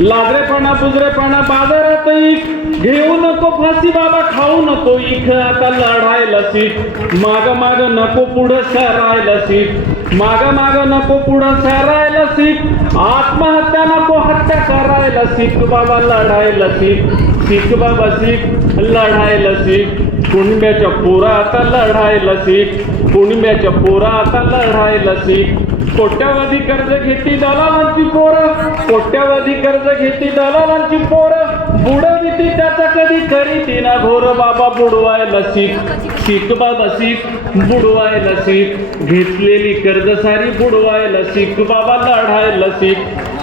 लाजरेपणा बुजरेपणा बाजारात इक घेऊ नको फाशी बाबा खाऊ नको इक आता लढायला शिक माग माग नको पुढं सरायला शिक माग माग नको पुढं सरायला शिक आत्महत्या नको हत्या करायला शिक बाबा लढायला शिक शिक बाबा शिक लढायला शिक कुणब्याच्या पोरा आता लढायला शिक कुणब्याच्या पोरा आता लढायला शिक कोट्यावधी कर्ज घेती दलालांची पोरं कोट्यावधी कर्ज घेती दलालांची पोरं बुडविती त्याचा कधी करीती ना घोर बाबा बुडवायला शिक शिक बाबा शिक बुडवायला शिक घेतलेली कर्ज सारी बुडवायला शिक बाबा लढायला शिक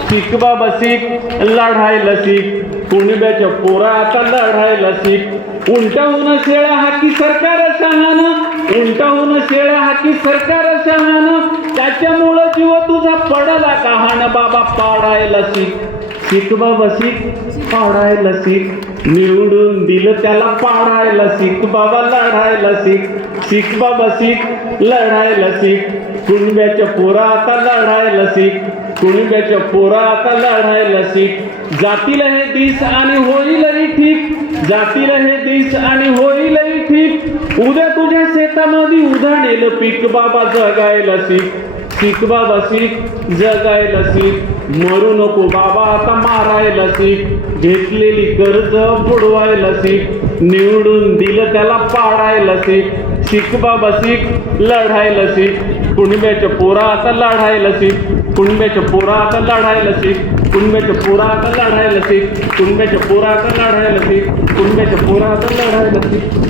शिक बाबा शिक लढायला शिक कुणब्याच्या पोरा आता लढायला शिक उलटाहून शेळ्या हाकी सरकार शहाणं उलटाहून शेळ्या हाकी सरकार शहाणं त्याच्यामुळं जीव तुझा पडला कहाण बाबा पाडायला शिक शिक बाबा शिक पाडायला शिक निवडून दिलं त्याला पाडायला शिक बाबा लढायला शिक शिक बाबा शिक लढायला शिक कुणब्याच्या पोरा आता लढायला शिक कुणब्याच्या पोरा आता लढायला शिक जातील हे दिस आणि होईलही ठीक जातील हे दिस आणि होईलही ठीक उद्या तुझ्या शेतामध्ये उधाणेल पीक बाबा जगायला शिक शिक बाबा शिक जगायला शिक मरू नको बाबा आता मारायला शिक घेतलेली कर्ज बुडवायला शिक निवडून दिलं त्याला पाडायला शिक शिक बाबा शिक लढायला शिक कुणब्याच्या पोरा आता लढायला शिक कुणब्याच्या पोरा आता लढायला शिक कुणब्याच्या पोरा आता लढायला शिक कुणब्याच्या पोरा आता लढायला शिक कुणब्याच्या पोरा आता लढायला शिक.